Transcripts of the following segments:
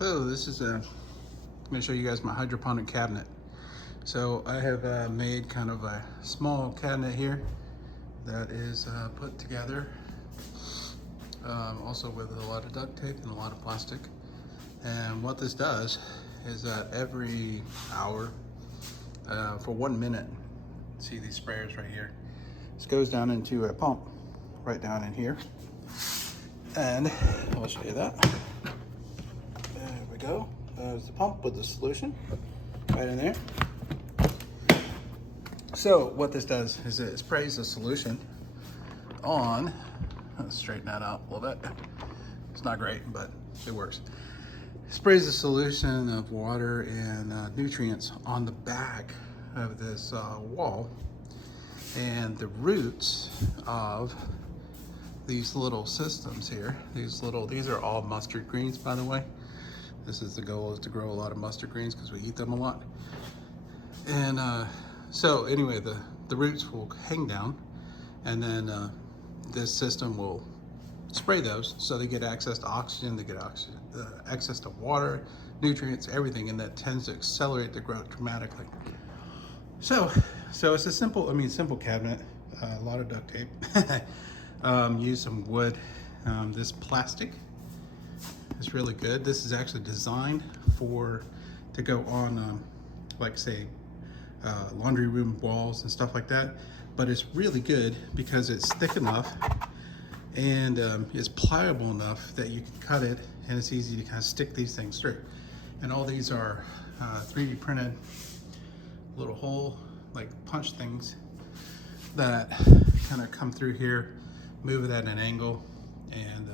Hello, this is I'm going to show you guys my hydroponic cabinet. So I have made kind of a small cabinet here that is put together also with a lot of duct tape and a lot of plastic. And what this does is that every hour for 1 minute, see these sprayers right here, this goes down into a pump right down in here, and I'll show you that. There we go. There's the pump with the solution right in there. So what this does is it sprays the solution on, let's straighten that out a little bit. It's not great, but it works. It sprays the solution of water and nutrients on the back of this wall, and the roots of these little systems here, these are all mustard greens, by the way. This is the goal, is to grow a lot of mustard greens because we eat them a lot. And so anyway, the roots will hang down, and then this system will spray those so they get access to oxygen, they get access to water, nutrients, everything, and that tends to accelerate the growth dramatically. So it's a simple cabinet, a lot of duct tape. Use some wood. This plastic is really good. This is actually designed to go on like say laundry room walls and stuff like that, but it's really good because it's thick enough and it's pliable enough that you can cut it, and it's easy to kind of stick these things through. And all these are 3D printed little hole like punch things that kind of come through here, move it at an angle, and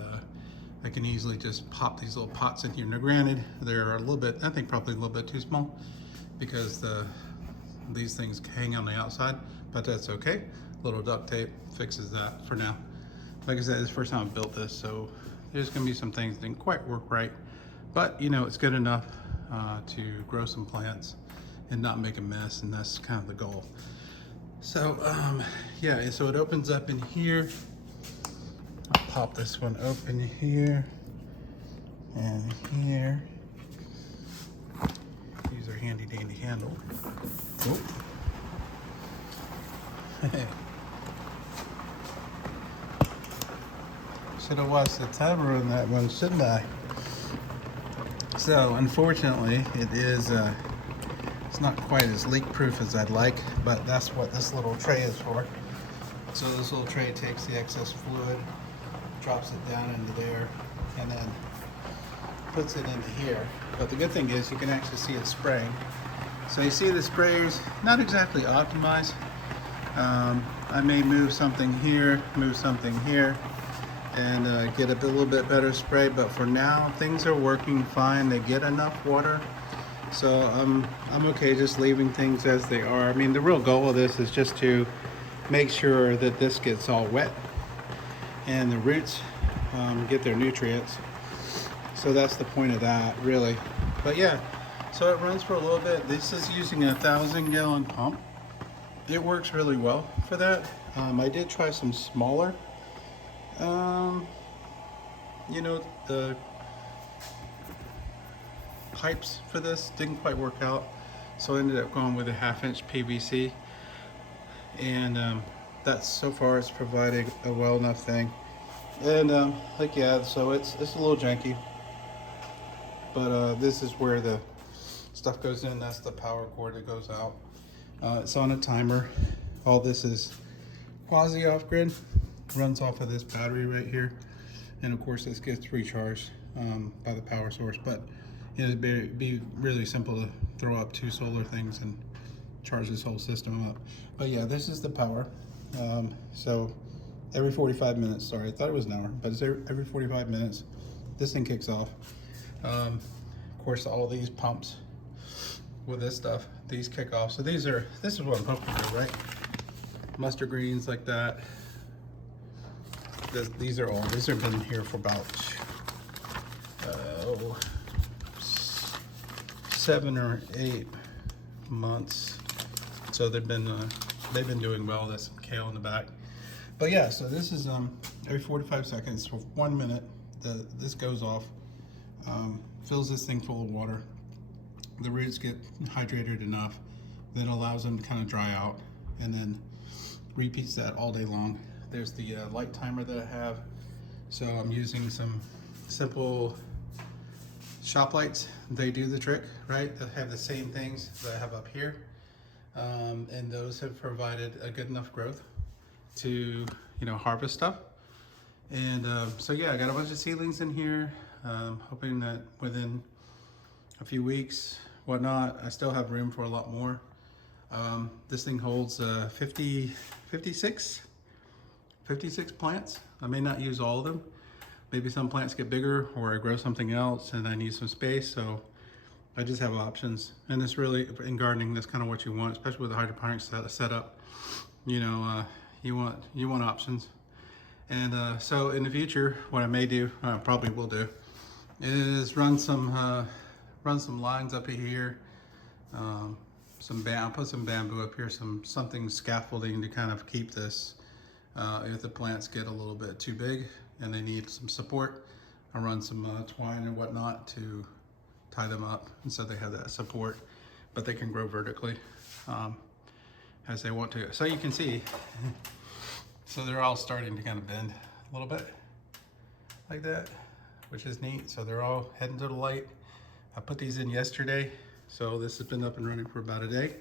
I can easily just pop these little pots in here. Now granted, they're a little bit, I think probably a little bit too small because these things hang on the outside, but that's okay. Little duct tape fixes that for now. Like I said, this is the first time I built this, so there's gonna be some things that didn't quite work right, but you know, it's good enough to grow some plants and not make a mess, and that's kind of the goal. So yeah, and so it opens up in here. I'll pop this one open here and here. These are handy dandy handle. Oh. Should have watched the timer on that one, shouldn't I? So unfortunately, it is it's not quite as leak proof as I'd like, but that's what this little tray is for. So this little tray takes the excess fluid, drops it down into there, and then puts it into here. But the good thing is you can actually see it spraying. So you see the sprayers, not exactly optimized. I may move something here, and get a little bit better spray, but for now things are working fine. They get enough water, so I'm okay just leaving things as they are. I mean, the real goal of this is just to make sure that this gets all wet and the roots get their nutrients. So that's the point of that, really. But yeah, so it runs for a little bit. This is using a 1,000-gallon pump. It works really well for that. I did try some smaller. You know, the pipes for this didn't quite work out, so I ended up going with a 1/2-inch PVC, and that's, so far, it's provided a well enough thing. And like, yeah, so it's a little janky, but this is where the stuff goes in. That's the power cord that goes out. It's on a timer. All this is quasi off-grid, runs off of this battery right here, and of course this gets recharged by the power source. But it'd be really simple to throw up 2 solar things and charge this whole system up. But yeah, this is the power. So every 45 minutes, sorry, I thought it was an hour, but it's every 45 minutes, this thing kicks off. Of course, all these pumps with this stuff, these kick off. So this is what I'm hoping to do, right? Mustard greens like that. These have been here for about 7 or 8 months. So they've been doing well. There's some kale in the back. But yeah, so this is every 45 seconds for 1 minute. This goes off. fills this thing full of water. The roots get hydrated enough that allows them to kind of dry out, and then repeats that all day long. There's the light timer that I have. So I'm using some simple shop lights. They do the trick, right? They have the same things that I have up here. And those have provided a good enough growth to, harvest stuff. And so yeah, I got a bunch of seedlings in here. Hoping that within a few weeks, whatnot, I still have room for a lot more. This thing holds 56 plants. I may not use all of them. Maybe some plants get bigger, or I grow something else and I need some space. So I just have options. And it's really, in gardening, that's kind of what you want, especially with the hydroponic setup. You want options. And so in the future, what I may do, probably will do, is run some lines up here. I'll put some bamboo up here, something scaffolding to kind of keep this. If the plants get a little bit too big and they need some support, I'll run some twine and whatnot to tie them up, and so they have that support, but they can grow vertically as they want to. So you can see, so they're all starting to kind of bend a little bit like that, which is neat. So they're all heading to the light. I put these in yesterday, so this has been up and running for about a day.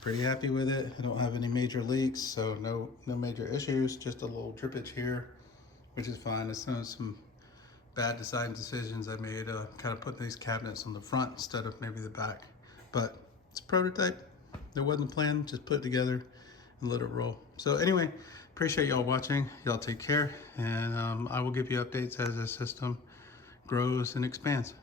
Pretty happy with it. I don't have any major leaks, so no major issues, just a little drippage here, which is fine. It's some bad design decisions I made, kind of putting these cabinets on the front instead of maybe the back. But it's a prototype. There wasn't a plan, just put it together and let it roll. So anyway, appreciate y'all watching. Y'all take care, and I will give you updates as the system grows and expands.